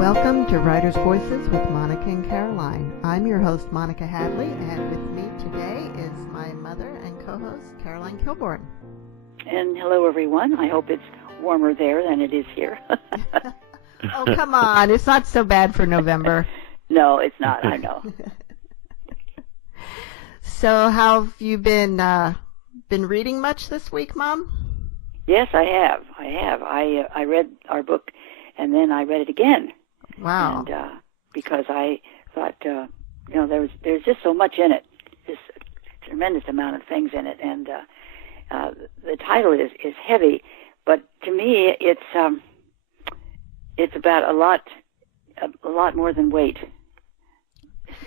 Welcome to Writer's Voices with Monica and Caroline. I'm your host, Monica Hadley, and with me today is my mother and co-host, Caroline Kilborn. And hello, everyone. I hope it's warmer there than it is here. Oh, come on. It's not so bad for November. No, it's not. I know. So how have you been reading much this week, Mom? Yes, I have. I read our book, and then I read it again. Wow. And because I thought, there's just so much in it, just a tremendous amount of things in it, and the title is heavy, but to me, it's about a lot more than weight.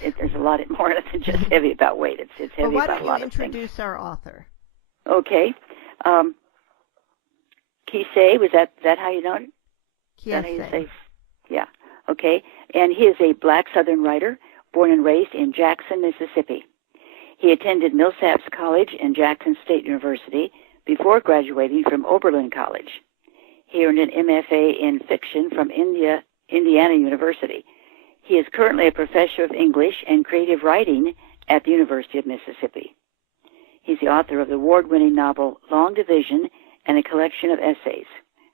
There's a lot more in it than just heavy about weight. It's heavy about a lot of things. Why don't you introduce our author? Okay. Kiese, was that how you know it? Kiese. Is that how you say? Yeah. Okay. And he is a black Southern writer, born and raised in Jackson, Mississippi. He attended Millsaps College and Jackson State University before graduating from Oberlin College. He earned an MFA in fiction from Indiana University. He is currently a professor of English and creative writing at the University of Mississippi. He's the author of the award-winning novel Long Division and a collection of essays,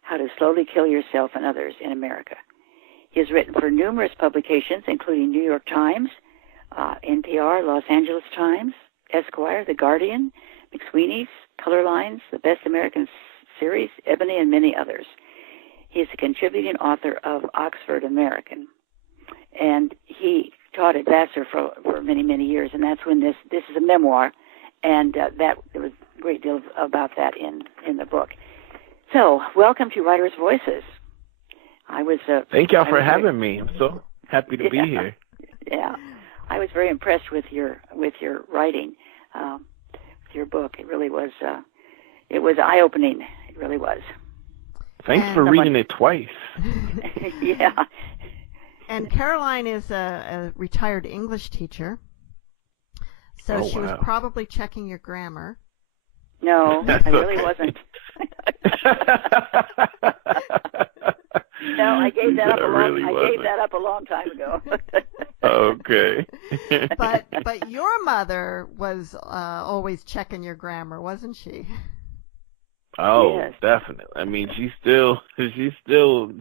How to Slowly Kill Yourself and Others in America. He has written for numerous publications, including New York Times, NPR, Los Angeles Times, Esquire, The Guardian, McSweeney's, Color Lines, The Best American Series, Ebony, and many others. He is a contributing author of Oxford American. And he taught at Vassar for many, many years, and that's when this is a memoir, and there was a great deal about that in the book. So, welcome to Writer's Voices. Thank y'all for having me. I'm so happy to be here. Yeah, I was very impressed with your writing, with your book. It really was. It was eye-opening. It really was. Thanks for reading it twice. Yeah. And Caroline is a retired English teacher, so she was probably checking your grammar. No, I really wasn't. No, I gave that up a long time ago. Okay. But your mother was always checking your grammar, wasn't she? Oh, yes. Definitely. I mean, she still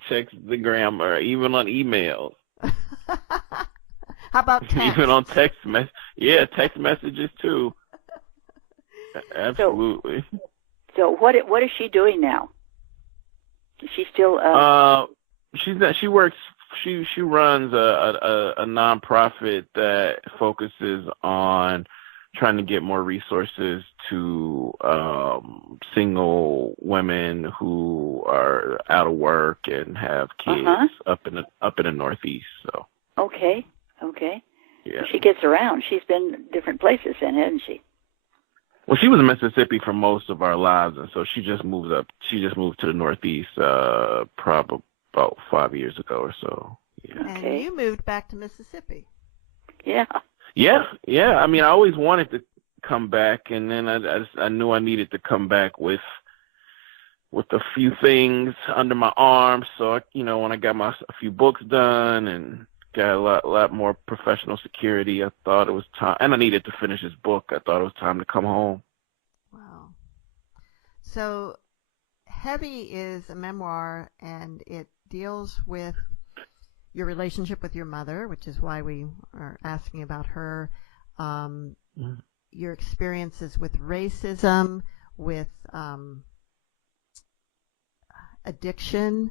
checks the grammar, even on emails. How about text? Even on text messages too. Absolutely. So what is she doing now? Is she still? She works. She runs a nonprofit that focuses on trying to get more resources to single women who are out of work and have kids up in the Northeast. So. Okay. Yeah. She gets around. She's been different places, then, hasn't she? Well, she was in Mississippi for most of our lives, and so she just moved up. She just moved to the Northeast probably about 5 years ago or so. Yeah. And you moved back to Mississippi. Yeah. Yeah. I mean, I always wanted to come back, and then I knew I needed to come back with a few things under my arm. So, when I got a few books done and got a lot more professional security, I thought it was time, and I needed to finish this book. I thought it was time to come home. Wow. So, Heavy is a memoir, and it deals with your relationship with your mother, which is why we are asking about her, your experiences with racism, with addiction,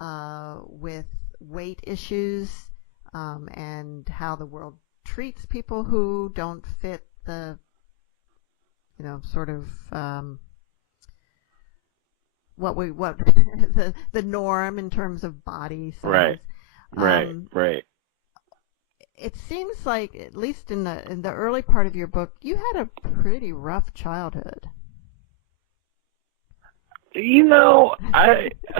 with weight issues, and how the world treats people who don't fit the, sort of the norm in terms of body size. Right. It seems like, at least in the early part of your book, you had a pretty rough childhood.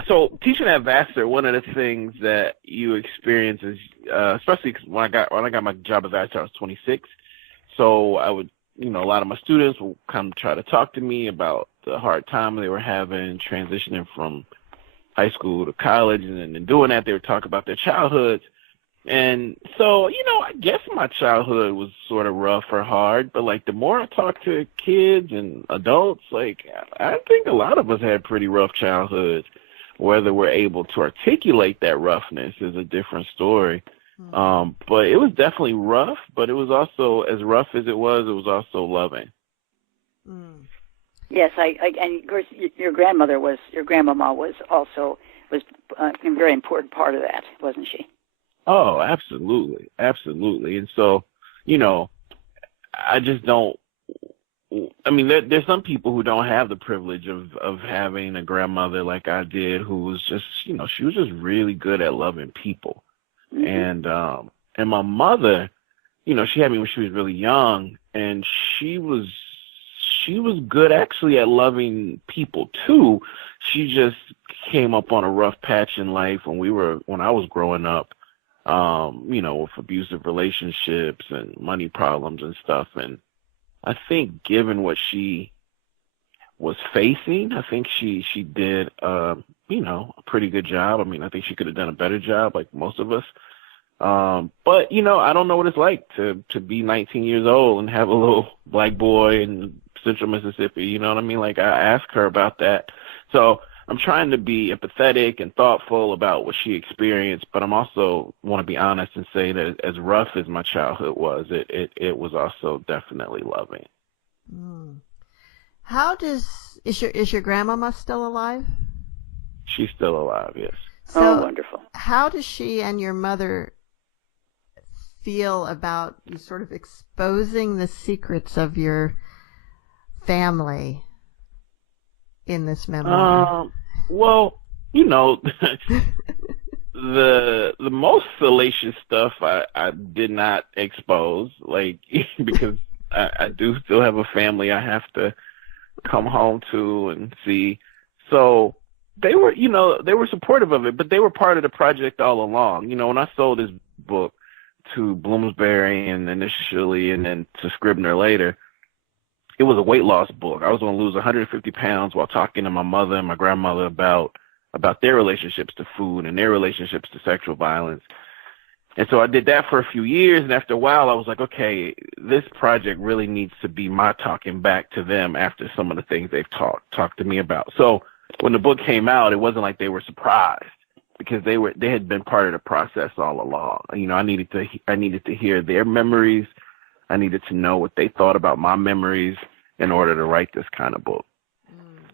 So teaching at Vassar, one of the things that you experience is, especially when I got my job at Vassar, I was 26. So I would, a lot of my students will come try to talk to me about the hard time they were having transitioning from high school to college, and then doing that, they would talk about their childhoods. And so, I guess my childhood was sort of rough or hard, but like the more I talk to kids and adults, like I think a lot of us had pretty rough childhoods. Whether we're able to articulate that roughness is a different story. But it was definitely rough, but it was also, as rough as it was also loving. Mm. Yes, and of course your grandmama was also a very important part of that, wasn't she? Oh, absolutely. Absolutely. And so, I just don't, there's some people who don't have the privilege of having a grandmother like I did, who was just, she was just really good at loving people. Mm-hmm. And my mother, she had me when she was really young, and she was good actually at loving people too. She just came up on a rough patch in life when I was growing up, with abusive relationships and money problems and stuff. And I think given what she was facing, I think she did, a pretty good job. I think she could have done a better job, like most of us. But, I don't know what it's like to be 19 years old and have a little black boy in Central Mississippi. You know what I mean? Like, I asked her about that. So I'm trying to be empathetic and thoughtful about what she experienced, but I'm also want to be honest and say that as rough as my childhood was, it was also definitely loving. Mm. Is your grandmama still alive? She's still alive, yes. So, wonderful. How does she and your mother feel about you sort of exposing the secrets of your family in this memoir? Well, the most salacious stuff I did not expose, like, because I do still have a family I have to come home to and see. So they were supportive of it, but they were part of the project all along. When I sold this book to Bloomsbury and initially and then to Scribner later, it was a weight loss book. I was going to lose 150 pounds while talking to my mother and my grandmother about their relationships to food and their relationships to sexual violence. And so I did that for a few years, and after a while I was like, okay, this project really needs to be my talking back to them after some of the things they've talked to me about. So when the book came out, it wasn't like they were surprised, because they had been part of the process all along. I needed to hear their memories. I needed to know what they thought about my memories in order to write this kind of book. Mm.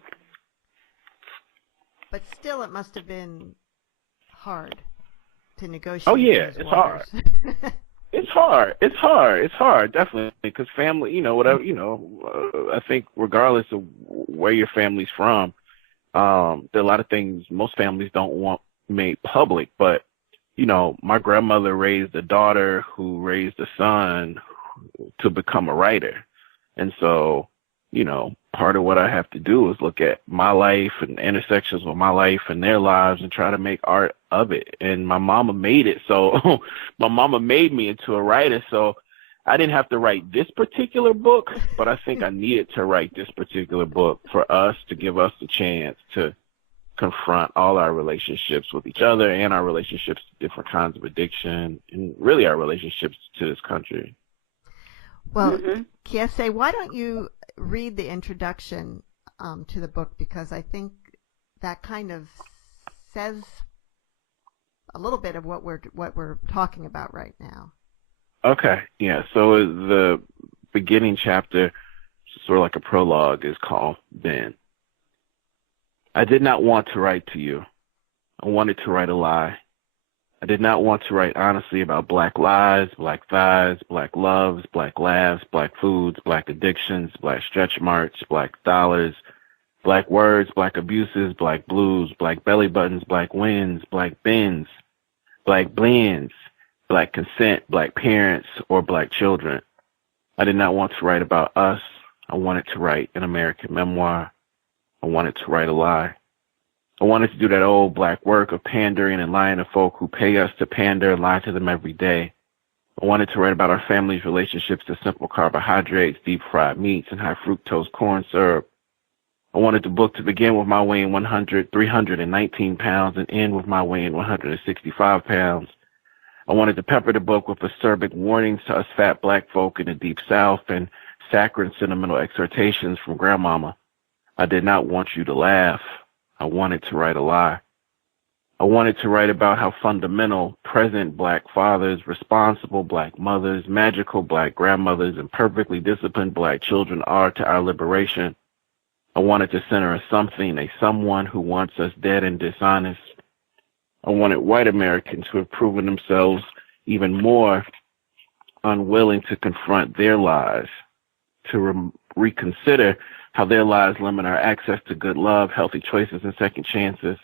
But still, it must have been hard to negotiate. Oh yeah, it's hard. It's hard, definitely, because family, whatever, I think regardless of where your family's from, there are a lot of things most families don't want made public, but, my grandmother raised a daughter who raised a son to become a writer. And so, part of what I have to do is look at my life and intersections with my life and their lives and try to make art of it. And my mama made it. So my mama made me into a writer. So I didn't have to write this particular book, but I think I needed to write this particular book for us to give us the chance to confront all our relationships with each other and our relationships to different kinds of addiction and really our relationships to this country. Well, Kiese, why don't you read the introduction to the book, because I think that kind of says a little bit of what we're talking about right now. Okay, yeah. So the beginning chapter, sort of like a prologue, is called Then. I did not want to write to you. I wanted to write a lie. I did not want to write honestly about black lies, black thighs, black loves, black laughs, black foods, black addictions, black stretch marks, black dollars, black words, black abuses, black blues, black belly buttons, black wins, black bins, black blends, black consent, black parents, or black children. I did not want to write about us. I wanted to write an American memoir. I wanted to write a lie. I wanted to do that old black work of pandering and lying to folk who pay us to pander and lie to them every day. I wanted to write about our family's relationships to simple carbohydrates, deep fried meats, and high fructose corn syrup. I wanted the book to begin with my weighing 319 pounds and end with my weighing 165 pounds. I wanted to pepper the book with acerbic warnings to us fat black folk in the Deep South and saccharine sentimental exhortations from Grandmama. I did not want you to laugh. I wanted to write a lie. I wanted to write about how fundamental present black fathers, responsible black mothers, magical black grandmothers, and perfectly disciplined black children are to our liberation. I wanted to center a something, a someone who wants us dead and dishonest. I wanted white Americans who have proven themselves even more unwilling to confront their lies, to reconsider how their lives limit our access to good love, healthy choices, and second chances.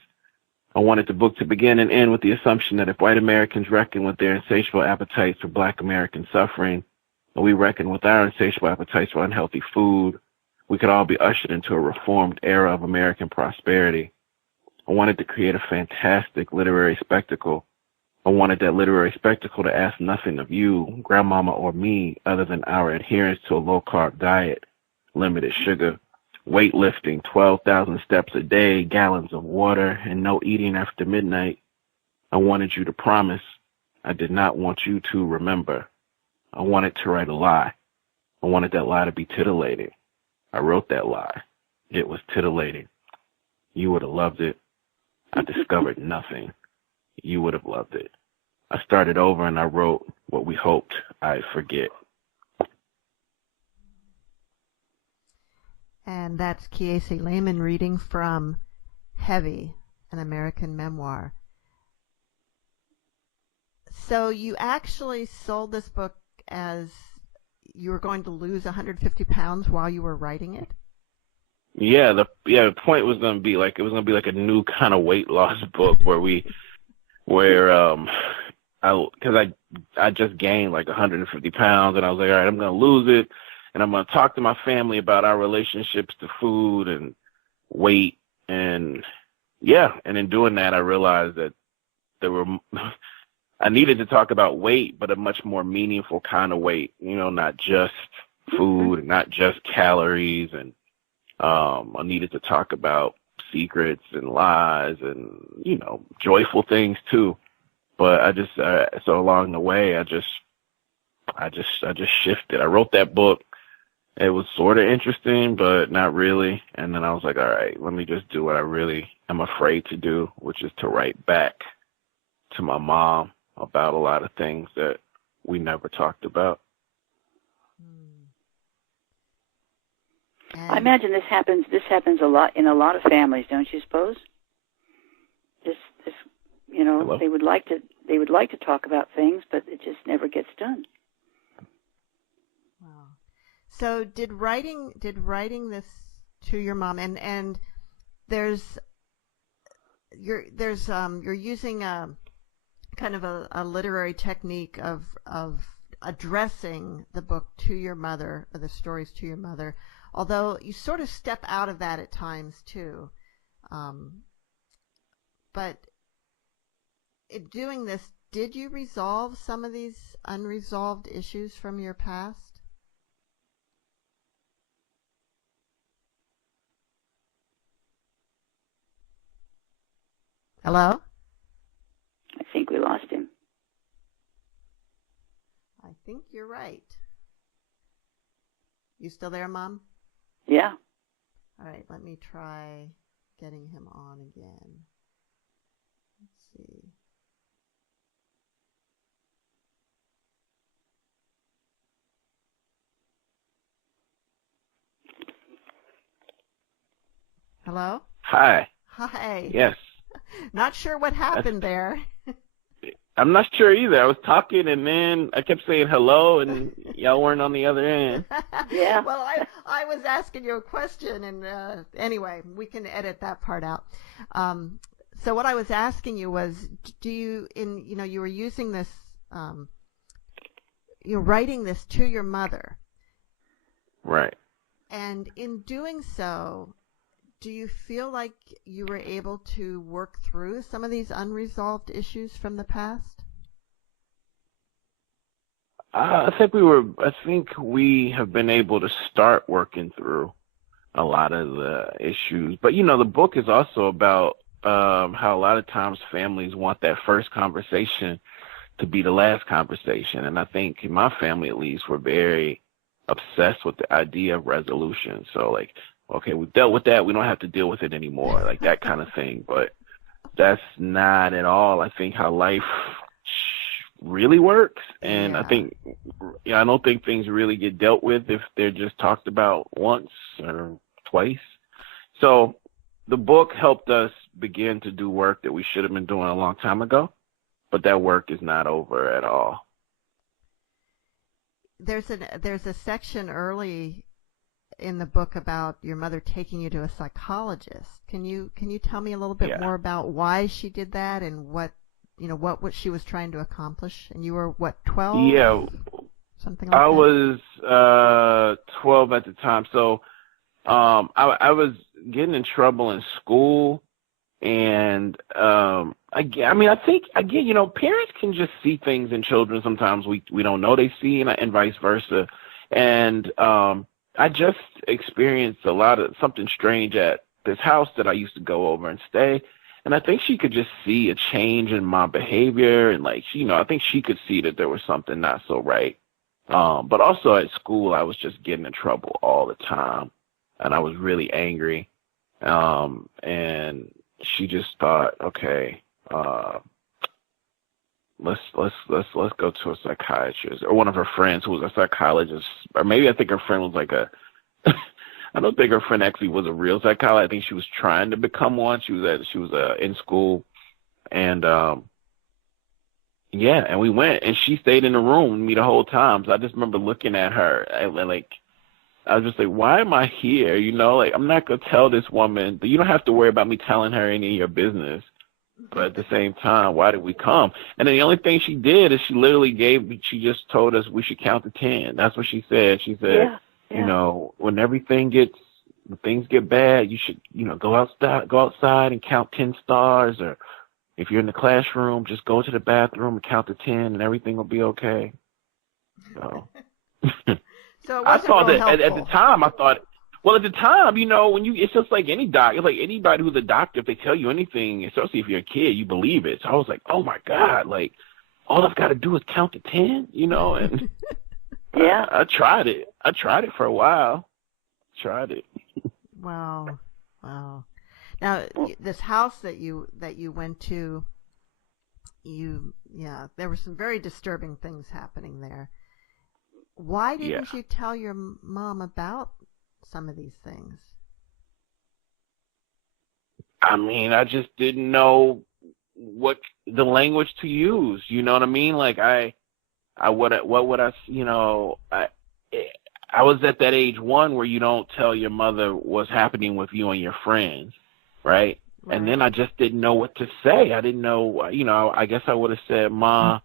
I wanted the book to begin and end with the assumption that if white Americans reckon with their insatiable appetites for black American suffering, and we reckon with our insatiable appetites for unhealthy food, we could all be ushered into a reformed era of American prosperity. I wanted to create a fantastic literary spectacle. I wanted that literary spectacle to ask nothing of you, Grandmama, or me, other than our adherence to a low-carb diet, limited sugar, weightlifting, 12,000 steps a day, gallons of water, and no eating after midnight. I wanted you to promise. I did not want you to remember. I wanted to write a lie. I wanted that lie to be titillating. I wrote that lie. It was titillating. You would have loved it. I discovered nothing. You would have loved it. I started over and I wrote what we hoped I'd forget. And that's Kiese Laymon reading from Heavy, an American Memoir. So you actually sold this book as you were going to lose 150 pounds while you were writing it? Yeah, the point was going to be like, it was going to be like a new kind of weight loss book I just gained like 150 pounds, and I was like, all right, I'm going to lose it, and I'm going to talk to my family about our relationships to food and weight, and in doing that, I realized that I needed to talk about weight, but a much more meaningful kind of weight, not just food, not just calories, and I needed to talk about secrets and lies and, joyful things too. But so along the way, I just shifted. I wrote that book. It was sort of interesting, but not really. And then I was like, all right, let me just do what I really am afraid to do, which is to write back to my mom about a lot of things that we never talked about. I imagine this happens a lot in a lot of families, don't you suppose? This Hello? they would like to talk about things, but it just never gets done. Wow. So did writing this to your mom, and you're using a kind of a literary technique of addressing the book to your mother, or the stories to your mother, although you sort of step out of that at times too. But in doing this, did you resolve some of these unresolved issues from your past? Hello? I think we lost him. I think you're right. You still there, Mom? Yeah. All right, let me try getting him on again. Let's see. Hello? Hi. Hi. Yes. Not sure what happened there. I'm not sure either. I was talking, and then I kept saying hello, and y'all weren't on the other end. Yeah. Well, I was asking you a question, and anyway, we can edit that part out. So what I was asking you was, you were using this, you're writing this to your mother. Right. And in doing so, do you feel like you were able to work through some of these unresolved issues from the past? I think we have been able to start working through a lot of the issues. But, the book is also about how a lot of times families want that first conversation to be the last conversation. And I think in my family, at least, we're very obsessed with the idea of resolution. So, like, okay, we've dealt with that. We don't have to deal with it anymore, like that kind of thing. But that's not at all, I think, how life really works. And I don't think things really get dealt with if they're just talked about once or twice. So the book helped us begin to do work that we should have been doing a long time ago, but that work is not over at all. There's a section early in the book about your mother taking you to a psychologist. Can you tell me a little bit more about why she did that and what she was trying to accomplish? And you were what, 12? Yeah, something like that. I was 12 at the time. So I was getting in trouble in school, and I think parents can just see things in children sometimes we don't know they see, and vice versa. And I just experienced something strange at this house that I used to go over and stay. And I think she could just see a change in my behavior. And I think she could see that there was something not so right. But also at school, I was just getting in trouble all the time. And I was really angry. And she just thought, okay, let's go to a psychiatrist, or one of her friends who was a psychologist, or maybe I think her friend was like I don't think her friend actually was a real psychologist. I think she was trying to become one. She was in school, and and we went, and she stayed in the room with me the whole time. So I just remember looking at her, and I was just like, why am I here? I'm not gonna tell this woman. You don't have to worry about me telling her any of your business. But at the same time, why did we come? And then the only thing she did is she just told us we should count to 10. That's what she said. She said, when things get bad, you should, go outside and count 10 stars. Or if you're in the classroom, just go to the bathroom and count to 10 and everything will be okay. So, so it wasn't I thought real that at the time, it's just like any doctor, like anybody who's a doctor, if they tell you anything, especially if you're a kid, you believe it. So I was like, oh my God, all I've got to do is count to 10, and yeah, I tried it. I tried it for a while. Wow. Now, this house that you went to, there were some very disturbing things happening there. Why didn't you tell your mom about some of these things? I just didn't know what the language to use. You know what I mean? I was at that age one where you don't tell your mother what's happening with you and your friends, right? And then I just didn't know what to say. I didn't know, I guess I would have said, Ma,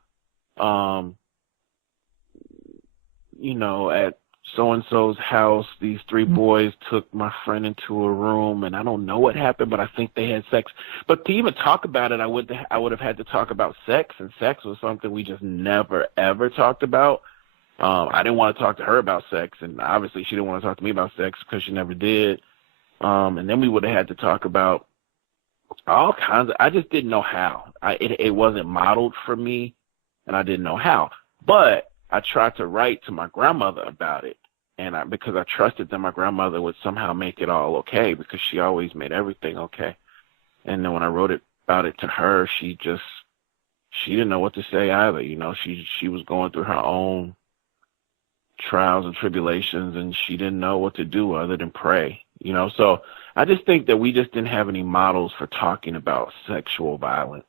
at so-and-so's house, these 3 boys took my friend into a room, and I don't know what happened, but I think they had sex. But to even talk about it, I would have had to talk about sex, and sex was something we just never, ever talked about. I didn't want to talk to her about sex, and obviously she didn't want to talk to me about sex because she never did. And then we would have had to talk about all kinds of, I just didn't know how. It wasn't modeled for me, and I didn't know how. But I tried to write to my grandmother about it, because I trusted that my grandmother would somehow make it all okay, because she always made everything okay. And then when I wrote about it to her, she didn't know what to say either. She was going through her own trials and tribulations, and she didn't know what to do other than pray. So I just think that we just didn't have any models for talking about sexual violence.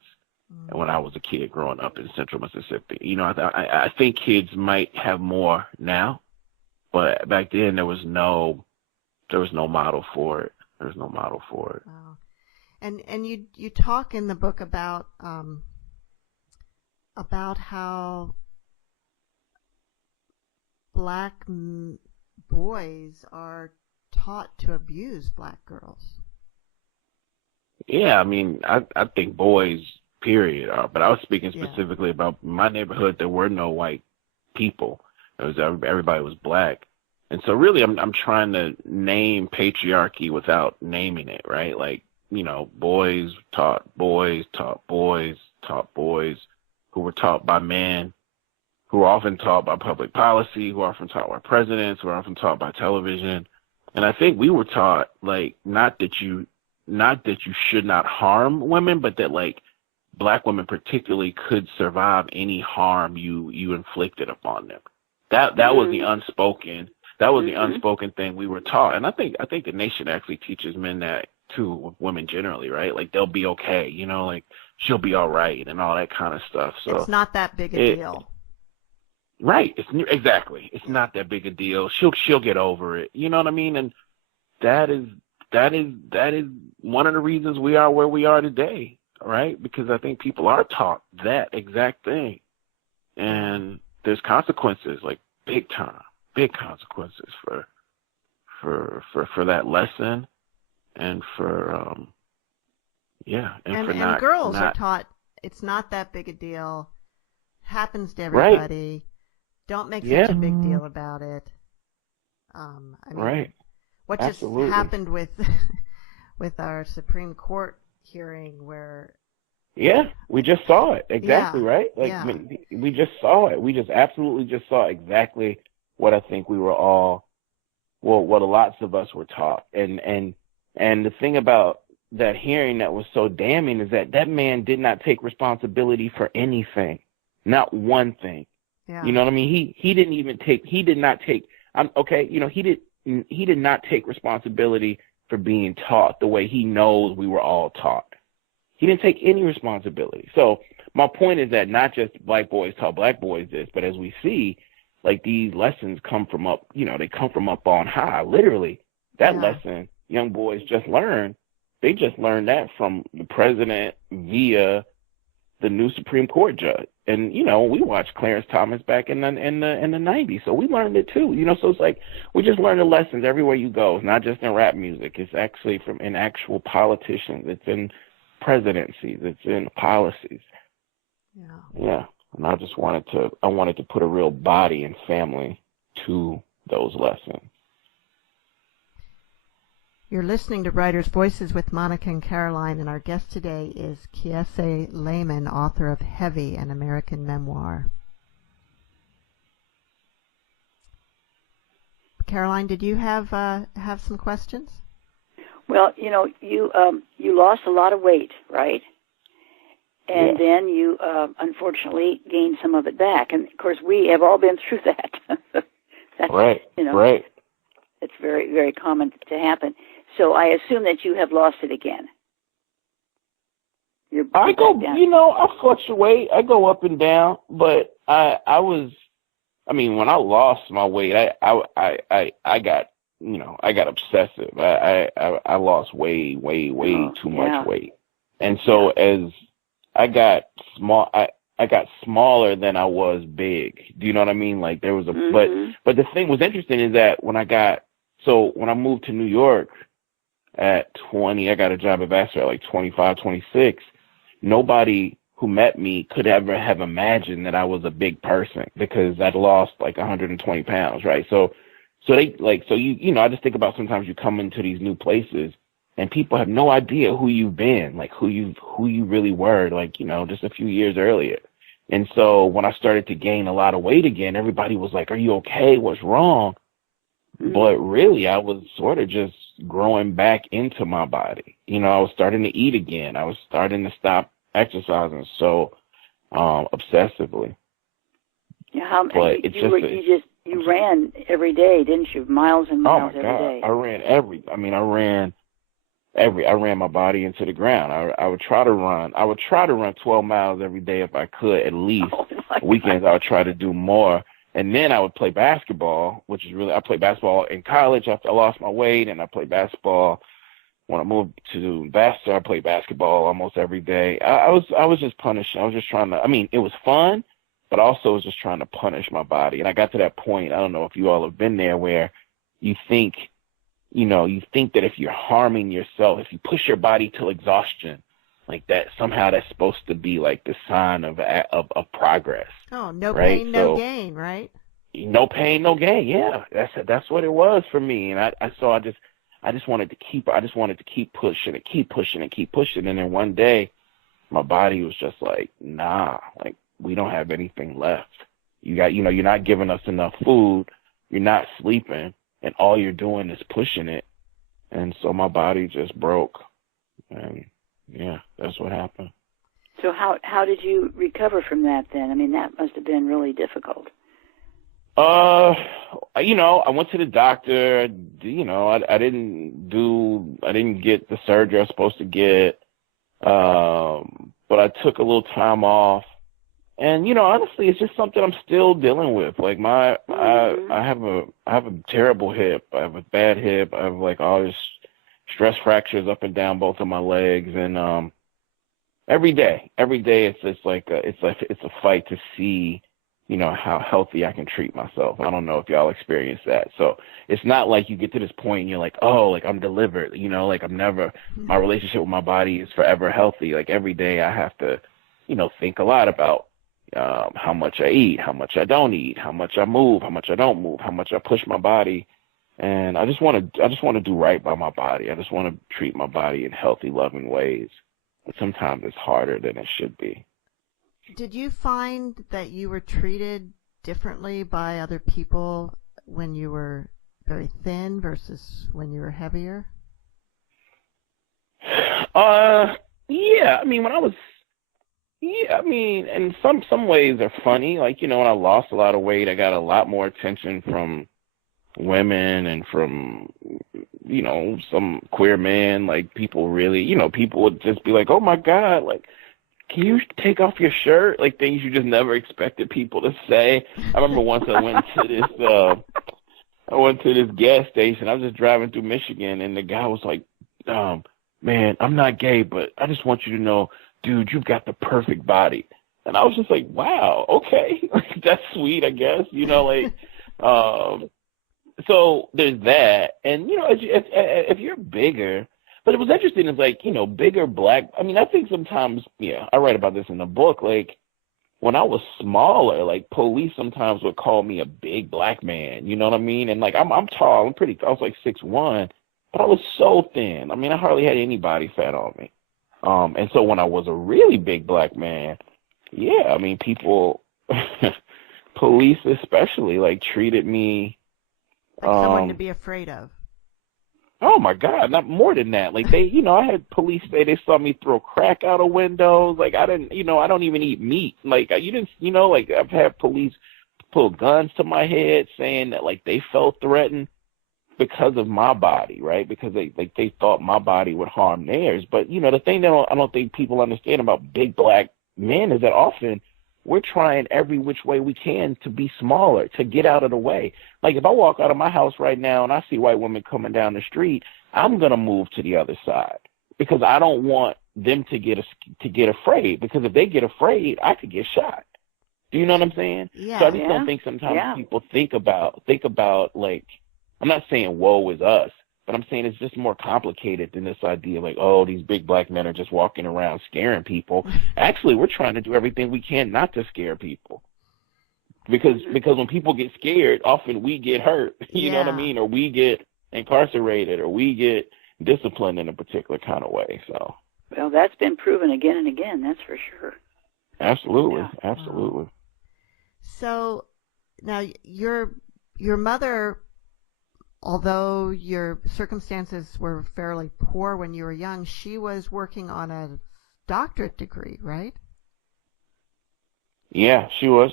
And when I was a kid growing up in Central Mississippi, I think kids might have more now, but back then there was no model for it. Wow. And you talk in the book about how black boys are taught to abuse black girls. Yeah, I think boys, period. But I was speaking specifically about my neighborhood. There were no white people. Everybody was black, And so really I'm trying to name patriarchy without naming it, right? Like, boys taught boys, taught boys, taught boys, who were taught by men, who are often taught by public policy, who are often taught by presidents, who are often taught by television. And I think we were taught, like, not that you should not harm women, but that, like, Black women particularly could survive any harm you inflicted upon them. That was the unspoken. That was the unspoken thing we were taught. And I think the nation actually teaches men that too, with women generally, right? Like, they'll be okay, like, she'll be all right and all that kind of stuff. So it's not that big a deal. Right. Exactly. It's not that big a deal. She'll get over it. You know what I mean? And that is one of the reasons we are where we are today, right? Because I think people are taught that exact thing. And there's consequences, like big consequences for that lesson, and for and girls are taught it's not that big a deal. Happens to everybody. Right. Don't make such a big deal about it. Right. What Absolutely. just happened with our Supreme Court hearing where... Yeah, we just saw it. Exactly, right? Like, yeah. We just saw it. We just absolutely just saw exactly what I think we were all, what lots of us were taught. And the thing about that hearing that was so damning is that man did not take responsibility for anything. Not one thing. Yeah. You know what I mean? He did not take responsibility for being taught the way he knows we were all taught. He didn't take any responsibility. So my point is that not just Black boys taught Black boys this, but as we see, like, these lessons come from up, they come from up on high. Literally, that lesson young boys just learned. They just learned that from the president via the new Supreme Court judge. And, we watched Clarence Thomas back in the 90s, so we learned it too. So it's like we just learn the lessons everywhere you go. It's not just in rap music. It's actually in actual politicians. It's in presidencies. It's in policies. Yeah. And I wanted to put a real body and family to those lessons. You're listening to Writers' Voices with Monica and Caroline, and our guest today is Kiese Laymon, author of Heavy, an American Memoir. Caroline, did you have some questions? Well, you lost a lot of weight, right? And then you unfortunately gained some of it back, and of course we have all been through that. That's, right. Right. It's very, very common to happen. So I assume that you have lost it again. I fluctuate. I go up and down, but when I lost my weight, I got obsessive. I lost way too much weight. And so as I got small, I got smaller than I was big. Do you know what I mean? Like, there was but the thing was interesting is that when I moved to New York at 20, I got a job at Vassar at like 25, 26. Nobody who met me could ever have imagined that I was a big person because I'd lost like 120 pounds, right? So they I just think about sometimes you come into these new places and people have no idea who you've been, like who you really were, like, just a few years earlier. And so when I started to gain a lot of weight again, everybody was like, "Are you okay? What's wrong?" But really, I was sort of just growing back into my body. I was starting to eat again. I was starting to stop exercising so obsessively. Yeah, you ran every day, didn't you? Miles and miles every day. I ran my body into the ground. I would try to run 12 miles every day if I could, at least. Weekends I would try to do more. And then I would play basketball, I played basketball in college after I lost my weight, and I played basketball when I moved to Vassar. I played basketball almost every day. I was just punishing. I was just trying to, it was fun, but also I was just trying to punish my body. And I got to that point, I don't know if you all have been there, where you think that if you're harming yourself, if you push your body till exhaustion, like that, somehow that's supposed to be like the sign of progress. Oh, no right? pain, no gain, right? no pain, no gain. Yeah, that's what it was for me. And I just wanted to keep pushing and keep pushing and keep pushing. And then one day, my body was just like, nah, like we don't have anything left. You're not giving us enough food. You're not sleeping, and all you're doing is pushing it. And so my body just broke, and yeah, that's what happened. So how did you recover from that then? I mean, that must have been really difficult. I went to the doctor. I didn't get the surgery I was supposed to get, but I took a little time off. And honestly, it's just something I'm still dealing with. Like I have a terrible hip. I have a bad hip. I have like all this stress fractures up and down both of my legs, and every day it's a fight to see how healthy I can treat myself. I don't know if y'all experience that. So it's not like you get to this point and you're like, oh, like I'm delivered. Like my relationship with my body is forever healthy. Like every day I have to think a lot about how much I eat, how much I don't eat, how much I move, how much I don't move, how much I push my body. And I just want to do right by my body. I just want to treat my body in healthy, loving ways. But sometimes it's harder than it should be. Did you find that you were treated differently by other people when you were very thin versus when you were heavier? Yeah. I mean, in some ways they're funny. Like, when I lost a lot of weight, I got a lot more attention from women and from, some queer men. Like, people really, people would just be like, oh my God, like, can you take off your shirt? Like, things you just never expected people to say. I remember once I went to this gas station. I was just driving through Michigan, and the guy was like, man, I'm not gay, but I just want you to know, dude, you've got the perfect body. And I was just like, wow, okay. That's sweet, I guess. So there's that. And, if you're bigger, but it was interesting. It's like, bigger black. I mean, I think sometimes, I write about this in the book. Like, when I was smaller, like, police sometimes would call me a big black man. You know what I mean? And, like, I'm tall. I was like 6'1", but I was so thin. I mean, I hardly had any body fat on me. And so when I was a really big black man, I mean, people, police especially, like, treated me like someone to be afraid of. Oh my God, not more than that. Like I had police say they saw me throw crack out of windows. Like I didn't, I don't even eat meat. Like you didn't, like I've had police pull guns to my head saying that like they felt threatened because of my body, right? Because they thought my body would harm theirs. But the thing that I don't think people understand about big black men is that often we're trying every which way we can to be smaller, to get out of the way. Like if I walk out of my house right now and I see white women coming down the street, I'm going to move to the other side because I don't want them to get afraid, because if they get afraid, I could get shot. Do you know what I'm saying? Yeah. So I just don't think sometimes people think about like, I'm not saying woe is us, but I'm saying it's just more complicated than this idea like, oh, these big black men are just walking around scaring people. Actually, we're trying to do everything we can not to scare people. Because when people get scared, often we get hurt, you know what I mean? Or we get incarcerated, or we get disciplined in a particular kind of way. So, well, that's been proven again and again, that's for sure. Absolutely, yeah. Absolutely. So now your mother, although your circumstances were fairly poor when you were young, she was working on a doctorate degree, right? Yeah, she was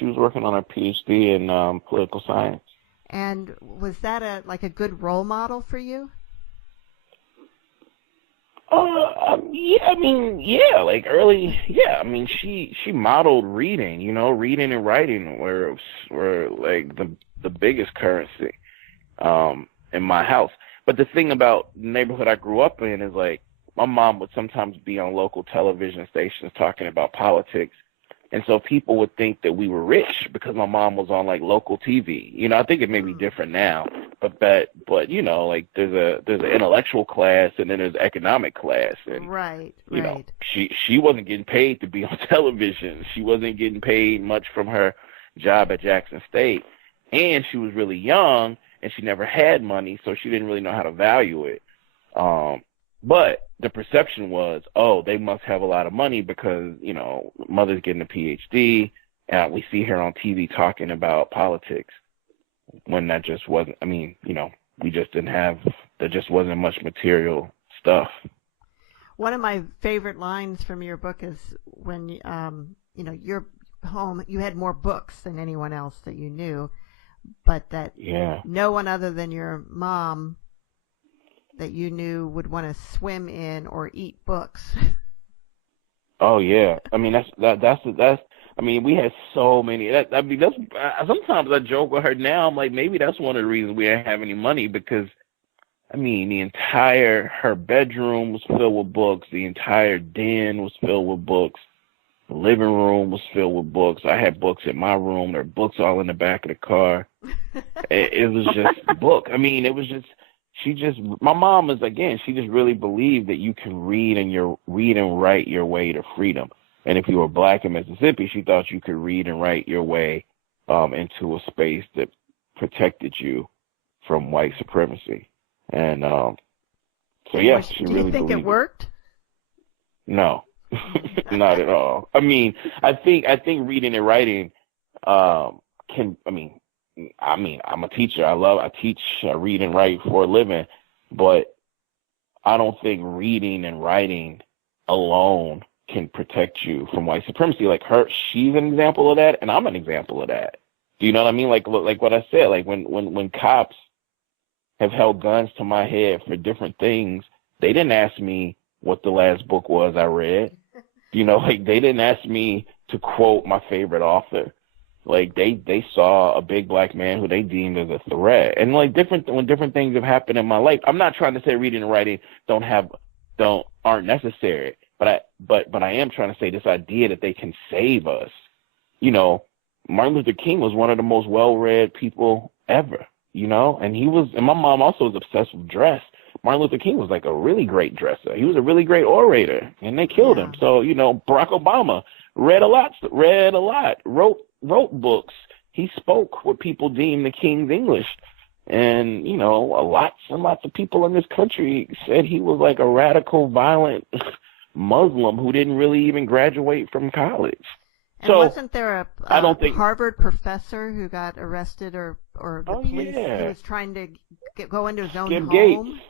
working on her PhD in political science. And was that a good role model for you? Like early, I mean, she modeled reading, reading and writing were like the biggest currency in my house. But the thing about the neighborhood I grew up in is like my mom would sometimes be on local television stations talking about politics. And so people would think that we were rich because my mom was on like local TV. I think it may be different now, but like there's an intellectual class and then there's economic class, and right. She wasn't getting paid to be on television. She wasn't getting paid much from her job at Jackson State. and she was really young, and she never had money, so she didn't really know how to value it. But the perception was, oh, they must have a lot of money because, you know, mother's getting a PhD, and we see her on TV talking about politics, when that just wasn't, I mean, you know, we just didn't have, there just wasn't much material stuff. One of my favorite lines from your book is when, you know, your home, you had more books than anyone else that you knew, but that no one other than your mom that you knew would want to swim in or eat books. Oh yeah, I mean that's. I mean, we had so many. That's sometimes I joke with her now. I'm like, maybe that's one of the reasons we didn't have any money, because, I mean, her bedroom was filled with books. The entire den was filled with books. The living room was filled with books. I had books in my room. There were books all in the back of the car. It was just book. I mean, it was just. My mom is, again, she just really believed that you can read and write your way to freedom. And if you were black in Mississippi, she thought you could read and write your way into a space that protected you from white supremacy. And so, yes, she really believed it. Do you think it worked? No, not at all. I mean, I think reading and writing can, I'm a teacher. I teach, I read and write for a living, but I don't think reading and writing alone can protect you from white supremacy. Like she's an example of that, and I'm an example of that. Do you know what I mean? Like what I said, like when cops have held guns to my head for different things, they didn't ask me what the last book was I read. You know, like they didn't ask me to quote my favorite author. Like they saw a big black man who they deemed as a threat. And like when different things have happened in my life, I'm not trying to say reading and writing aren't necessary, but I am trying to say this idea that they can save us. You know, Martin Luther King was one of the most well-read people ever, you know, and my mom also was obsessed with dress. Martin Luther King was like a really great dresser. He was a really great orator, and they killed him. So, you know, Barack Obama read a lot, wrote books. He spoke what people deemed the King's English. And, you know, lots and lots of people in this country said he was like a radical, violent Muslim who didn't really even graduate from college. And so wasn't there a Harvard professor who got arrested or the police who was trying to go into his own home? Gates.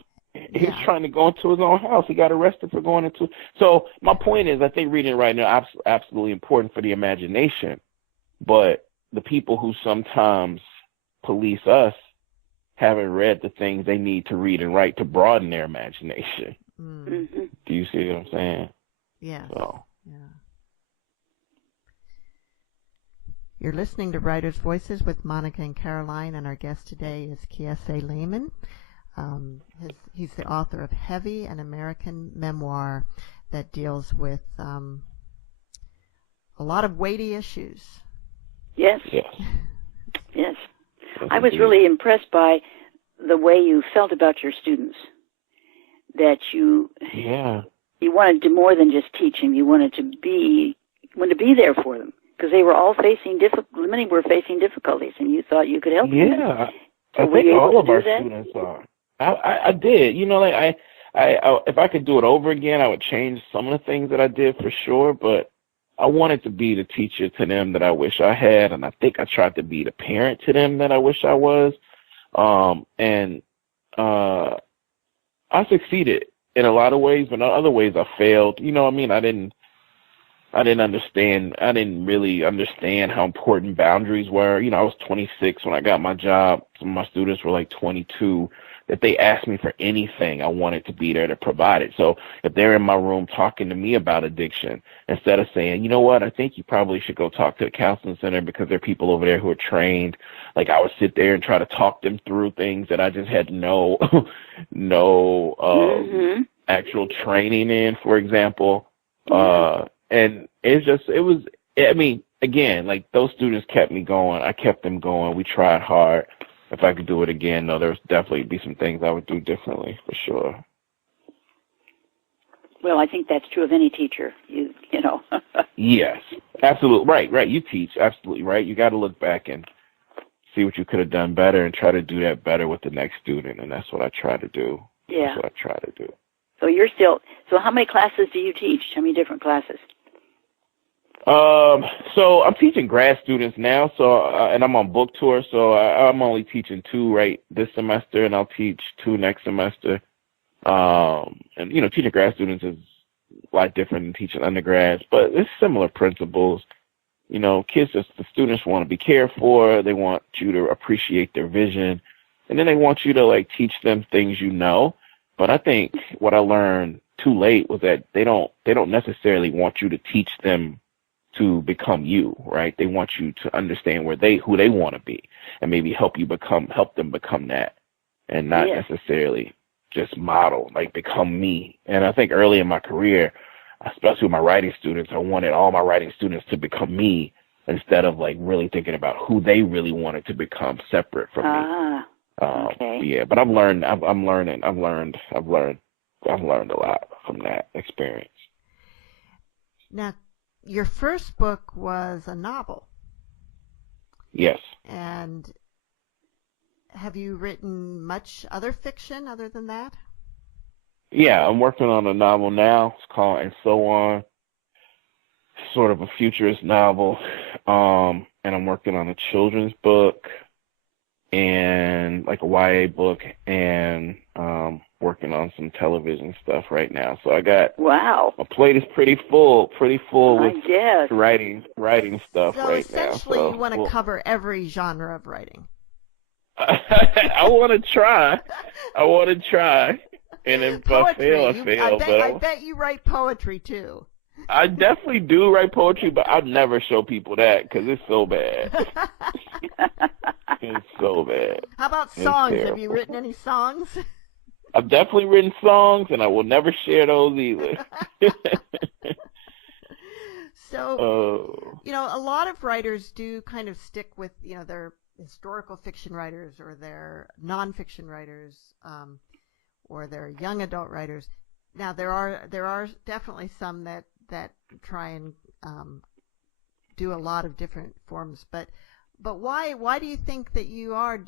He was trying to go into his own house. He got arrested for going into. So my point is, I think reading and writing are absolutely important for the imagination, but the people who sometimes police us haven't read the things they need to read and write to broaden their imagination. Mm-hmm. Do you see what I'm saying? Yeah. So. Yeah. You're listening to Writers' Voices with Monica and Caroline, and our guest today is Kiese Laymon. He's the author of Heavy, an American memoir that deals with a lot of weighty issues. Yes. Yes. I was really impressed by the way you felt about your students. That you wanted to more than just teaching. You wanted to be there for them, because they were all facing many were facing difficulties, and you thought you could help them. Yeah, I think all of our students are. I did. You know, like I if I could do it over again, I would change some of the things that I did for sure. But I wanted to be the teacher to them that I wish I had, and I think I tried to be the parent to them that I wish I was. I succeeded in a lot of ways, but in other ways I failed. You know what I mean? I didn't really understand how important boundaries were. You know, I was 26 when I got my job. Some of my students were like 22. If they asked me for anything, I wanted to be there to provide it. So if they're in my room talking to me about addiction, instead of saying, you know what, I think you probably should go talk to the counseling center because there are people over there who are trained, like I would sit there and try to talk them through things that I just had no actual training in, for example. And again, like those students kept me going. I kept them going. We tried hard. If I could do it again, no, there's definitely be some things I would do differently, for sure. Well, I think that's true of any teacher, you know. Yes, absolutely. Right. You teach, absolutely right. You got to look back and see what you could have done better, and try to do that better with the next student. And that's what I try to do. Yeah. That's what I try to do. So how many classes do you teach? How many different classes? So I'm teaching grad students now, and I'm on book tour, so I'm only teaching 2 right this semester, and I'll teach 2 next semester. And, teaching grad students is a lot different than teaching undergrads, but it's similar principles. The students want to be cared for. They want you to appreciate their vision, and then they want you to, teach them things But I think what I learned too late was that they don't necessarily want you to teach them to become you, right? They want you to understand who they want to be, and maybe help them become that, and not necessarily just model, become me. And I think early in my career, especially with my writing students, I wanted all my writing students to become me instead of really thinking about who they really wanted to become separate from me. Okay. Yeah, but I've learned a lot from that experience. Now, your first book was a novel. Yes. And have you written much other fiction other than that? Yeah, I'm working on a novel now. It's called And So On. Sort of a futurist novel. And I'm working on a children's book and a YA book, and working on some television stuff right now. So I got my plate is pretty full with writing stuff right now. So essentially you want to cover every genre of writing. I want to try. And if Poetry. I fail. I bet you write poetry too. I definitely do write poetry, but I'd never show people that because it's so bad. It's so bad. How about songs? Have you written any songs? I've definitely written songs, and I will never share those either. So, a lot of writers do kind of stick with, their historical fiction writers or their nonfiction writers, or their young adult writers. Now, there are definitely some that try and do a lot of different forms, but why do you think that you are,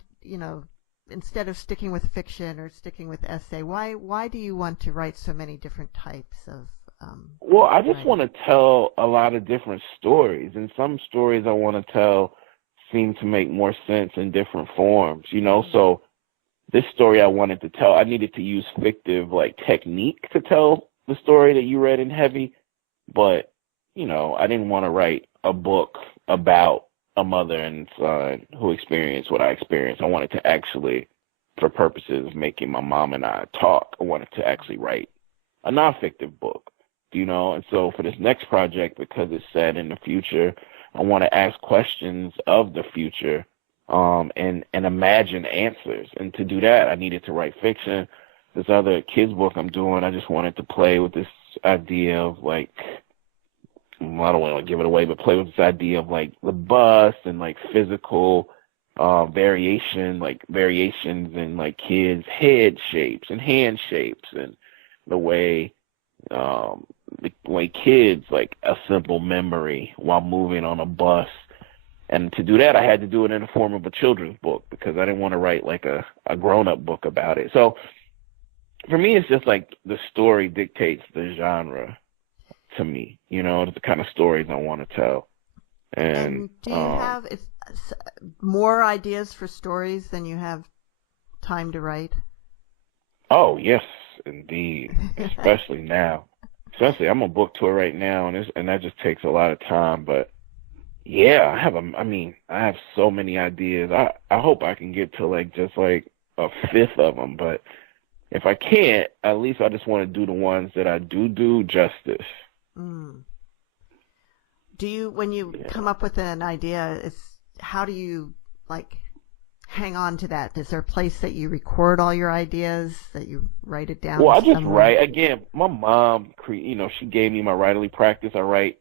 instead of sticking with fiction or sticking with essay, why do you want to write so many different types of Well, I just want to tell a lot of different stories, and some stories I want to tell seem to make more sense in different forms, so this story I wanted to tell, I needed to use fictive technique to tell the story that you read in Heavy, but I didn't want to write a book about a mother and son who experienced what I experienced. I wanted to actually, for purposes of making my mom and I talk, I wanted to actually write a non-fictive book, and so for this next project, because it's set in the future, I want to ask questions of the future, and imagine answers. And to do that, I needed to write fiction. This other kids book I'm doing, I just wanted to play with this idea of I don't want to give it away, but play with this idea of the bus and physical variations in kids' head shapes and hand shapes, and the way kids assemble memory while moving on a bus. And to do that, I had to do it in the form of a children's book because I didn't want to write a grown-up book about it. So for me, it's just the story dictates the genre to me, the kind of stories I want to tell. And do you have more ideas for stories than you have time to write? Oh, yes, indeed. Especially now. Especially, I'm on book tour right now, and that just takes a lot of time. But yeah, I have so many ideas. I hope I can get to just a fifth of them. But if I can't, at least I just want to do the ones that I do justice. Mm. Do you, when you come up with an idea, how do you hang on to that? Is there a place that you record all your ideas, that you write it down? Well, I just write. Again, my mom, she gave me my writerly practice. I write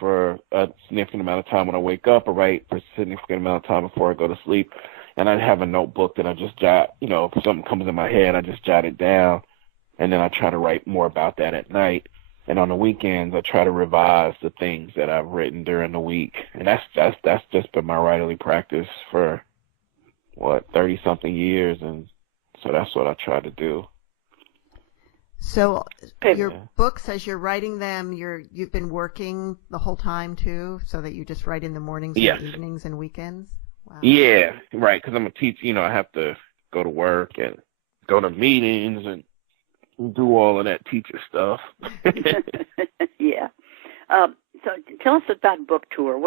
for a significant amount of time when I wake up. I write for a significant amount of time before I go to sleep. And I have a notebook that I just jot, if something comes in my head, I just jot it down. And then I try to write more about that at night. And on the weekends, I try to revise the things that I've written during the week. And that's just been my writerly practice for 30-something years, and so that's what I try to do. So your books, as you're writing them, you've been working the whole time too, so that you just write in the mornings and evenings and weekends? Wow. Yeah, right, because I'm a teacher, I have to go to work and go to meetings and do all of that teacher stuff. Yeah. So tell us about book tour.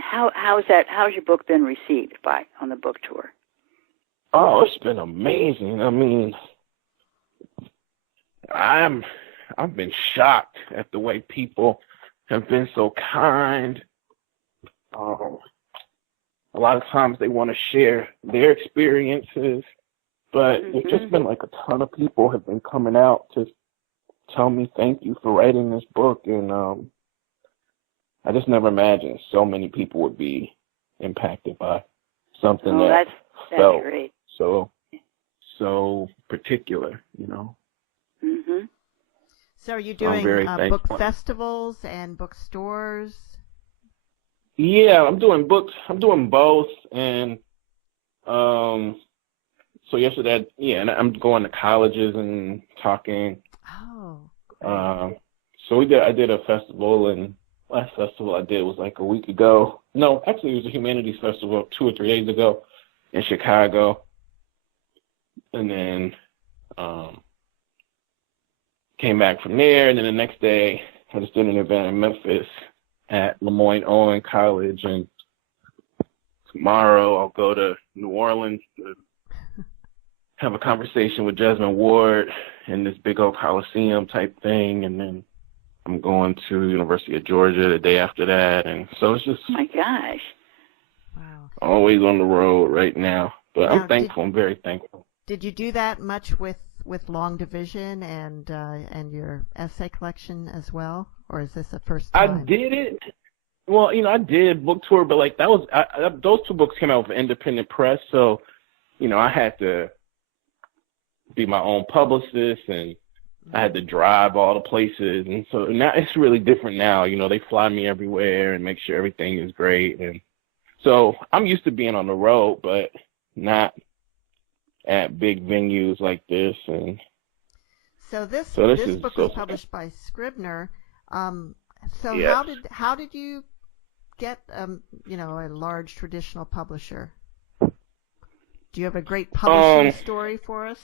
How's your book been received on the book tour? Oh, it's been amazing. I mean, I've been shocked at the way people have been so kind. A lot of times they want to share their experiences, but it's just been like a ton of people have been coming out to tell me thank you for writing this book, and I just never imagined so many people would be impacted by something that's felt great. so particular, Mm-hmm. So are you doing book festivals and bookstores? Yeah, I'm doing books. I'm doing both, and so yesterday, and I'm going to colleges and talking. Oh. Great. So I did a festival, and last festival I did was like a week ago. No, actually it was a humanities festival 2 or 3 days ago in Chicago, and then came back from there, and then the next day I just did an event in Memphis at Lemoyne-Owen College, and tomorrow I'll go to New Orleans to have a conversation with Jesmyn Ward in this big old Coliseum type thing, and then I'm going to University of Georgia the day after that, and so it's just my gosh, wow, always on the road right now. But I'm thankful. I'm very thankful. Did you do that much with Long Division and your essay collection as well, or is this the first time? I did it. Well, I did book tour, but like that was those 2 books came out with independent press, so I had to be my own publicist, and I had to drive all the places, and so now it's really different now. They fly me everywhere and make sure everything is great, and so I'm used to being on the road, but not at big venues like this. And so this book was published by Scribner. Yes. How did you get a large traditional publisher? Do you have a great publishing story for us?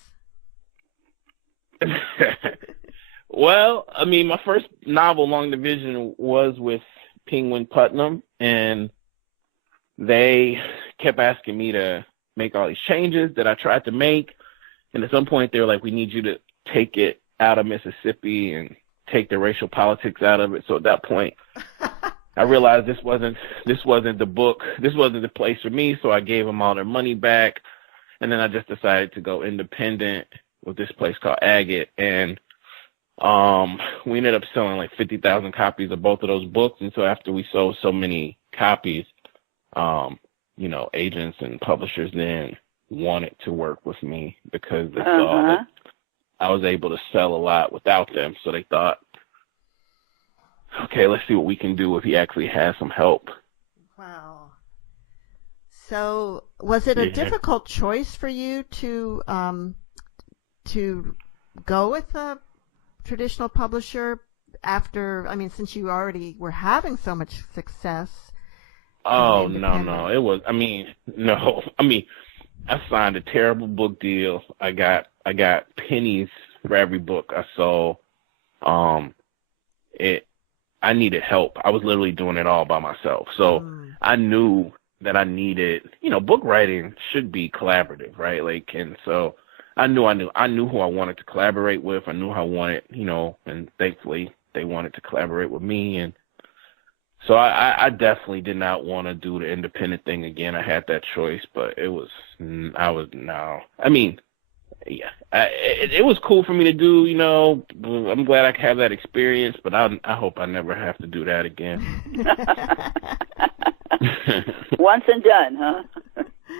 Well, I mean, my first novel, Long Division, was with Penguin Putnam, and they kept asking me to make all these changes that I tried to make, and at some point they were like, we need you to take it out of Mississippi and take the racial politics out of it. So at that point I realized this wasn't the book, this wasn't the place for me, so I gave them all their money back, and then I just decided to go independent with this place called Agate, and we ended up selling like 50,000 copies of both of those books. And so after we sold so many copies, agents and publishers then wanted to work with me because they saw that I was able to sell a lot without them. So they thought, okay, let's see what we can do if he actually has some help. Wow. So was it a difficult choice for you to go with a traditional publisher since you already were having so much success? Oh, no. It was, no. I signed a terrible book deal. I got pennies for every book I sold. I needed help. I was literally doing it all by myself. So I knew that I needed, book writing should be collaborative, right? And so I knew who I wanted to collaborate with. I knew who I wanted, and thankfully they wanted to collaborate with me. And so I definitely did not want to do the independent thing again. I had that choice, but it was cool for me to do, I'm glad I could have that experience, but I hope I never have to do that again. Once and done, huh?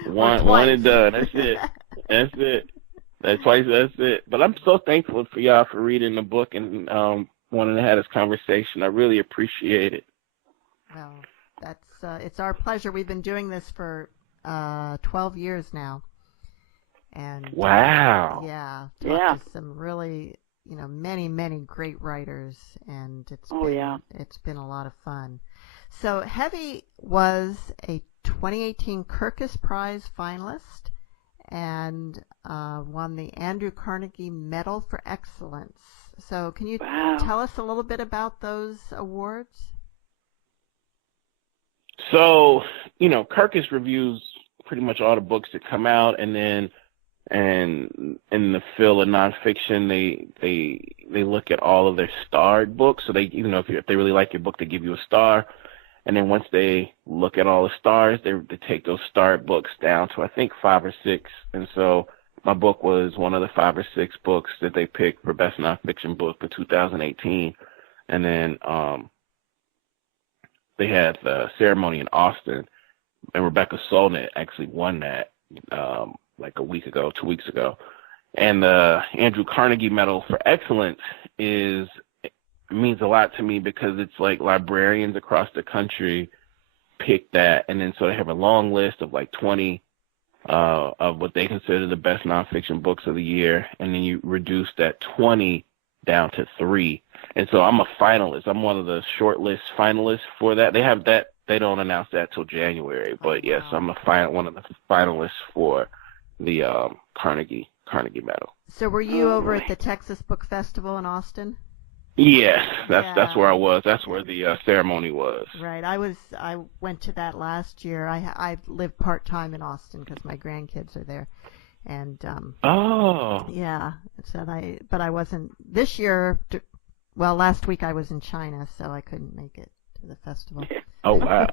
One and done. That's it. That's twice. That's it. But I'm so thankful for y'all for reading the book and wanting to have this conversation. I really appreciate it. Well, it's our pleasure. We've been doing this for 12 years now. And wow. yeah, talked to some really, many, many great writers, and it's been a lot of fun. So Heavy was a 2018 Kirkus Prize finalist and won the Andrew Carnegie Medal for Excellence. So can you tell us a little bit about those awards? So, Kirkus reviews pretty much all the books that come out, and then in the field of nonfiction, they look at all of their starred books. So they, if they really like your book, they give you a star. And then once they look at all the stars, they take those starred books down to, I think, 5 or 6. And so my book was one of the 5 or 6 books that they picked for Best Nonfiction Book for 2018. And then they had the ceremony in Austin, and Rebecca Solnit actually won that like a week ago, 2 weeks ago. And the Andrew Carnegie Medal for Excellence means a lot to me because it's like librarians across the country pick that, and then so they have a long list of like 20 of what they consider the best nonfiction books of the year, and then you reduce that 20 down to 3. And so I'm a finalist. I'm one of the shortlist finalists for that. They have that. They don't announce that till January, but yes, I'm one of the finalists for the Carnegie Medal. So were you over at the Texas Book Festival in Austin? Yes, that's where I was. That's where the ceremony was. Right. I went to that last year. I live part-time in Austin because my grandkids are there. And yeah. So but I wasn't this year. Well, last week I was in China, so I couldn't make it to the festival. Oh wow.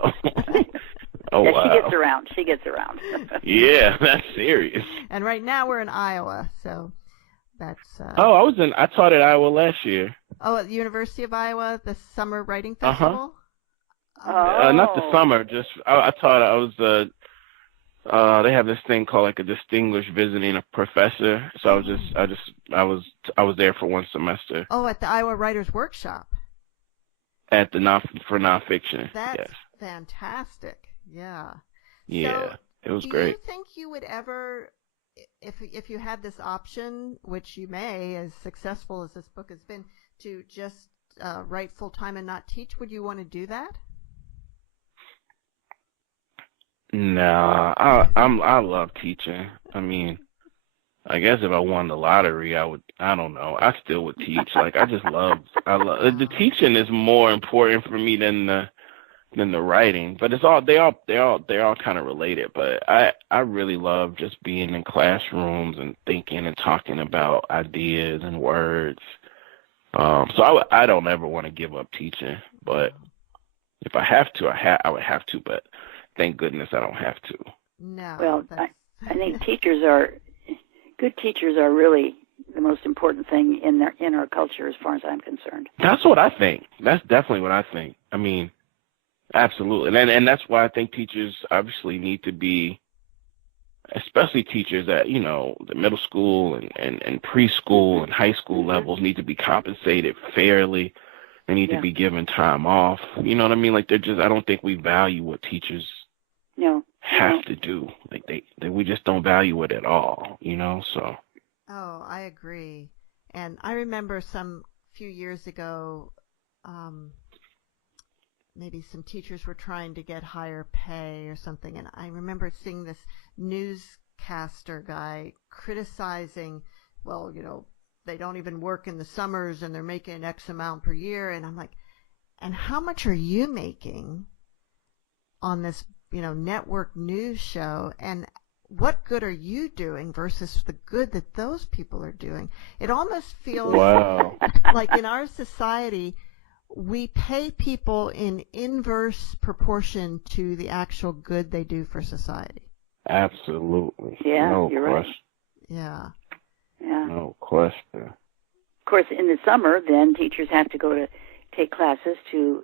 Oh yeah, wow. She gets around. Yeah, that's serious. And right now we're in Iowa, so that's. I taught at Iowa last year. Oh, at the University of Iowa, the Summer Writing Festival? Not the summer, just I taught. I was they have this thing called like a distinguished visiting professor. So I was there for one semester. Oh, at the Iowa Writers Workshop. At the for nonfiction. That's fantastic. Yeah. Yeah, so it was great. Do you think you would ever, if you had this option, which you may, as successful as this book has been, to just write full time and not teach, would you want to do that? No, I love teaching. I mean, I guess if I won the lottery, I don't know. I still would teach. Like I love the teaching is more important for me than the writing. But they all kind of related. But I really love just being in classrooms and thinking and talking about ideas and words. So I don't ever want to give up teaching. But if I have to, I would have to. But thank goodness I don't have to. No. Well, I think good teachers are really the most important thing in our culture as far as I'm concerned. That's what I think. That's definitely what I think. I mean, absolutely. And that's why I think teachers obviously need to be, especially teachers at, the middle school and preschool and high school levels need to be compensated fairly. They need to be given time off. You know what I mean? Like I don't think we value what teachers have to do. Like we just don't value it at all, so. Oh, I agree. And I remember few years ago, maybe some teachers were trying to get higher pay or something. And I remember seeing this newscaster guy criticizing, well, they don't even work in the summers and they're making X amount per year. And I'm like, and how much are you making on this, network news show? And what good are you doing versus the good that those people are doing? It almost feels like in our society, we pay people in inverse proportion to the actual good they do for society. Absolutely. Yeah, no you're question. Right. Yeah. Yeah. No question. Of course, in the summer, then teachers have to go to take classes to,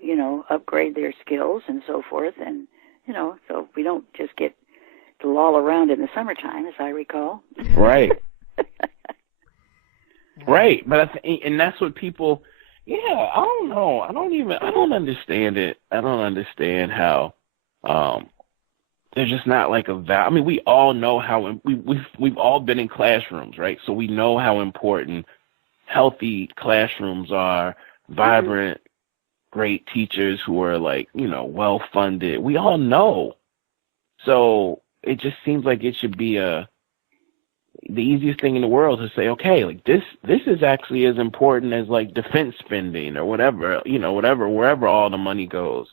upgrade their skills and so forth. And, so we don't just get to loll around in the summertime, as I recall. Right. Right. But and that's what people, I don't know. I don't understand it. I don't understand how there's just not like I mean, we all know how we've all been in classrooms, right? So we know how important healthy classrooms are, vibrant, great teachers who are like, well funded. We all know. So it just seems like it should be the easiest thing in the world to say, okay, like this is actually as important as like defense spending or whatever, wherever all the money goes.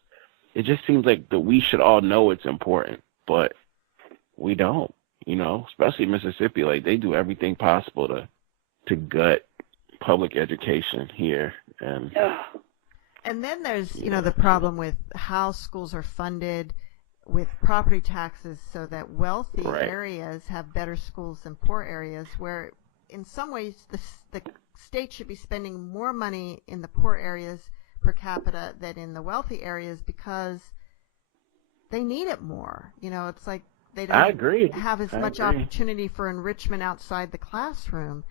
It just seems like that we should all know it's important, but we don't, especially Mississippi. Like they do everything possible to gut public education here. And then there's, the problem with how schools are funded with property taxes so that wealthy areas have better schools than poor areas, where in some ways the state should be spending more money in the poor areas per capita than in the wealthy areas because they need it more. It's like they don't have as much opportunity for enrichment outside the classroom.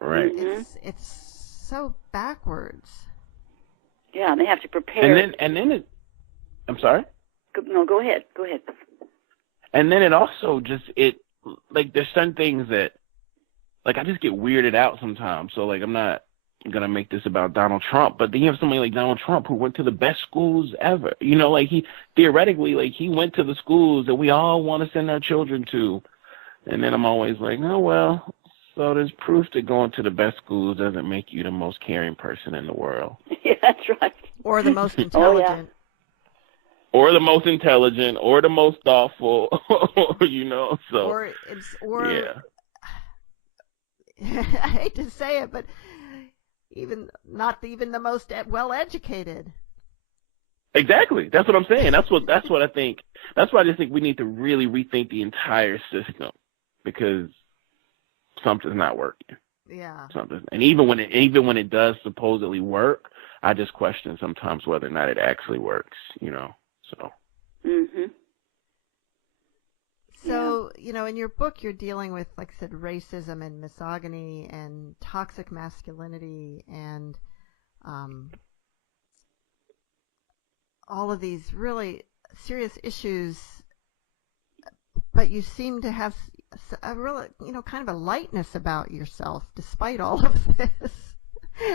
Right. It's so backwards. Yeah, and they have to prepare. And then I'm sorry? No, go ahead. And then it also just, like, there's some things that, like, I just get weirded out sometimes. So, like, I'm not going to make this about Donald Trump, but then you have somebody like Donald Trump who went to the best schools ever. Like, he went to the schools that we all want to send our children to. And then I'm always like, oh, well, so there's proof that going to the best schools doesn't make you the most caring person in the world. Yeah, that's right. Or the most intelligent. Or the most intelligent, or the most thoughtful, so. Yeah. I hate to say it, but not even the most well-educated. Exactly. That's what I'm saying. That's what I think. That's why I just think we need to really rethink the entire system, because something's not working. Yeah. And even when it does supposedly work, I just question sometimes whether or not it actually works, So. So, in your book, you're dealing with, like I said, racism and misogyny and toxic masculinity and all of these really serious issues, but you seem to have a really, kind of a lightness about yourself despite all of this.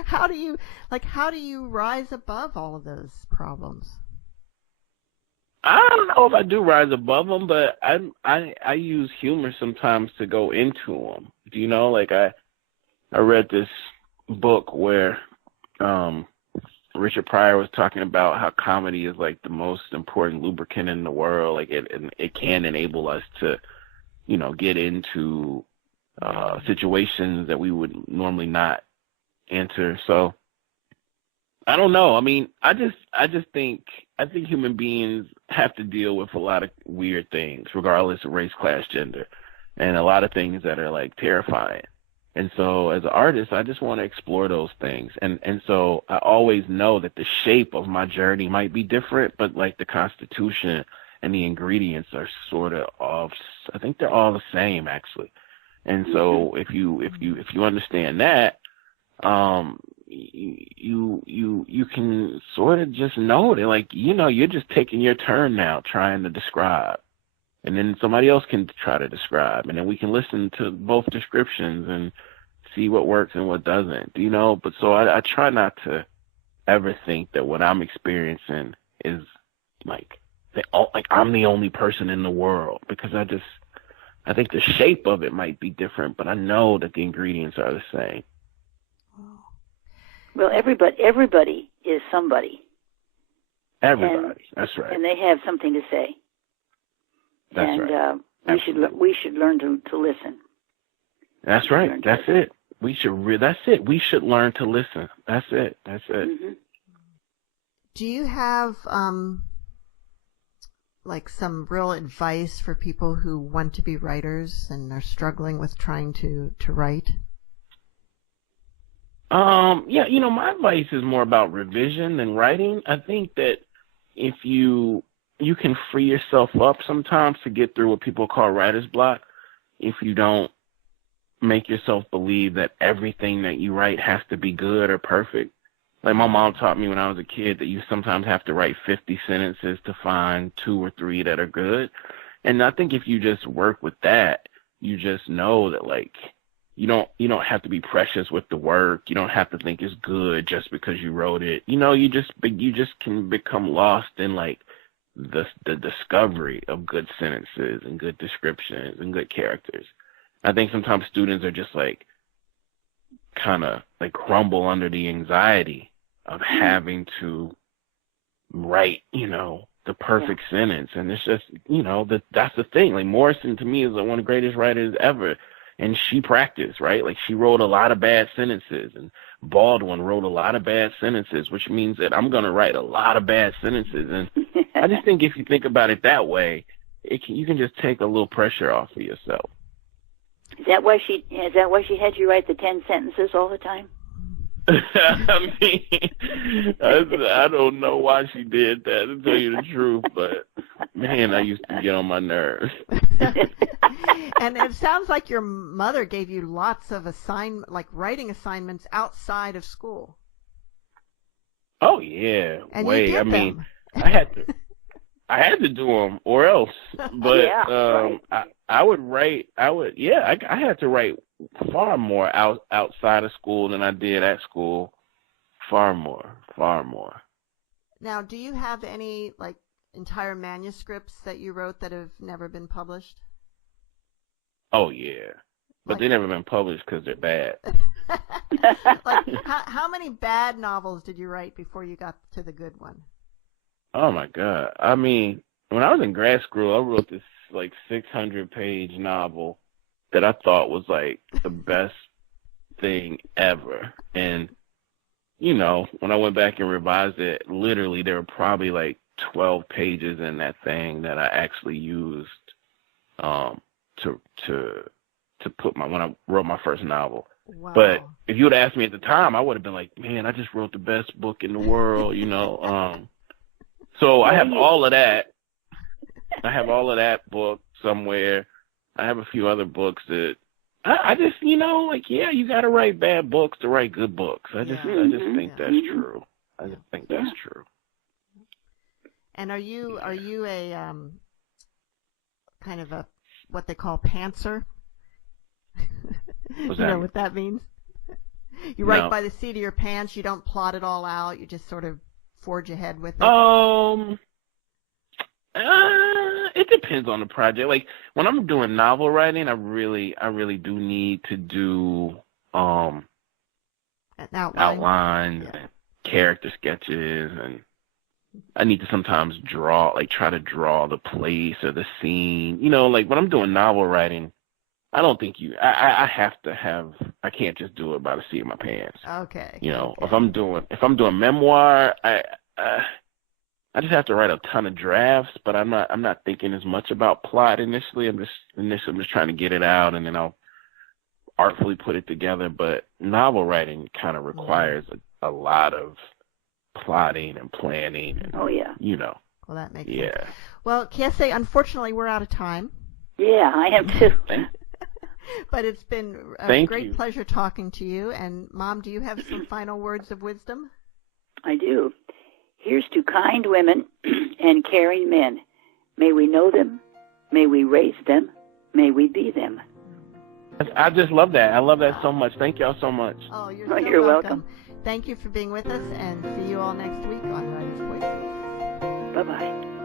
How do you rise above all of those problems? I don't know if I do rise above them, but I use humor sometimes to go into them. Like I read this book where Richard Pryor was talking about how comedy is like the most important lubricant in the world. Like it can enable us to, get into situations that we would normally not enter. So I don't know. I mean, I think human beings have to deal with a lot of weird things, regardless of race, class, gender, and a lot of things that are like terrifying. And so as an artist, I just want to explore those things. And so I always know that the shape of my journey might be different, but like the constitution and the ingredients are sort of I think they're all the same actually. And so if you understand that, you can sort of just know that, like, you're just taking your turn now trying to describe, and then somebody else can try to describe, and then we can listen to both descriptions and see what works and what doesn't, but so I try not to ever think that what I'm experiencing is like I'm the only person in the world, because I think the shape of it might be different, but I know that the ingredients are the same. Well, everybody is somebody. Everybody, that's right. And they have something to say. That's right. We should learn to listen. That's right. That's it. That's it. We should learn to listen. That's it. That's it. Mm-hmm. Do you have like some real advice for people who want to be writers and are struggling with trying to write? Yeah, my advice is more about revision than writing. I think that if you can free yourself up sometimes to get through what people call writer's block, if you don't make yourself believe that everything that you write has to be good or perfect, Like my mom taught me when I was a kid that you sometimes have to write 50 sentences to find 2 or 3 that are good. And I think if you just work with that, you just know that like you don't have to be precious with the work. You don't have to think it's good just because you wrote it. You just can become lost in like the discovery of good sentences and good descriptions and good characters. I think sometimes students are just like kind of like crumble under the anxiety of having to write, the perfect sentence. And it's just, that's the thing. Like Morrison to me is one of the greatest writers ever. And she practiced, right? Like she wrote a lot of bad sentences, and Baldwin wrote a lot of bad sentences, which means that I'm going to write a lot of bad sentences. And I just think if you think about it that way, you can just take a little pressure off of yourself. Is that why she had you write the 10 sentences all the time? I mean, I don't know why she did that, to tell you the truth, but man, I used to get on my nerves. And it sounds like your mother gave you lots of writing assignments outside of school. Oh yeah, and way. You did I mean, them. I had to do them, or else. But right. I had to write far more outside of school than I did at school. Far more. Now, do you have any like entire manuscripts that you wrote that have never been published? Oh yeah, but they've never been published because they're bad. Like how many bad novels did you write before you got to the good one? Oh my God! I mean, when I was in grad school, I wrote this like 600-page novel that I thought was like the best thing ever. And, when I went back and revised it, literally there were probably like 12 pages in that thing that I actually used to put when I wrote my first novel. Wow. But if you would asked me at the time, I would have been like, man, I just wrote the best book in the world, So I have all of that. I have all of that book somewhere. I have a few other books that I just, you got to write bad books to write good books. I just think that's true. I just think that's true. And are you a kind of a what they call pantser? What's You that? know what that means? You write by the seat of your pants. You don't plot it all out. You just sort of forge ahead with it. It depends on the project. Like when I'm doing novel writing, I really do need to do outlines and character sketches, and I need to sometimes try to draw the place or the scene. Like when I'm doing novel writing, I don't think I can't just do it by the seat of my pants. Okay. If I'm doing memoir, I just have to write a ton of drafts, but I'm not thinking as much about plot initially. I'm just trying to get it out, and then I'll artfully put it together. But novel writing kind of requires a lot of plotting and planning. And, oh yeah. Well, that makes sense. Well, Kiese, unfortunately, we're out of time. Yeah, I am too. But it's been a great pleasure talking to you. And Mom, do you have some final words of wisdom? I do. Here's to kind women and caring men. May we know them. May we raise them. May we be them. I just love that. I love that so much. Thank y'all so much. Oh, you're welcome. Thank you for being with us, and see you all next week on Writer's Voices. Bye-bye.